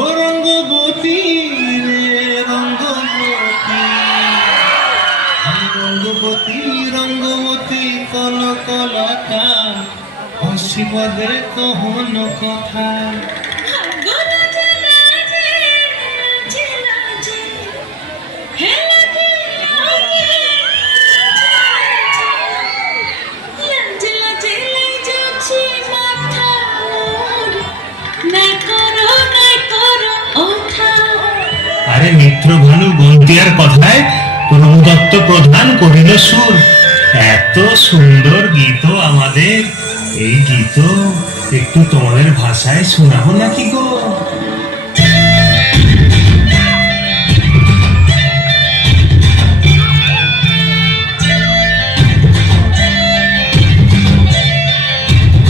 ও রঙ্গবতী রে রঙ্গবতী, রঙ্গবতী রঙ্গবতী কল কলকা হসিবদে কহন কথা। আরে মিত্র ভানু গন্তিয়ার কথায় প্রভুদত্ত প্রধান করিল সুর। এত সুন্দর গীত আমাদের, এই গীত একটু তোমাদের ভাষায় শোনাবো নাকি গো?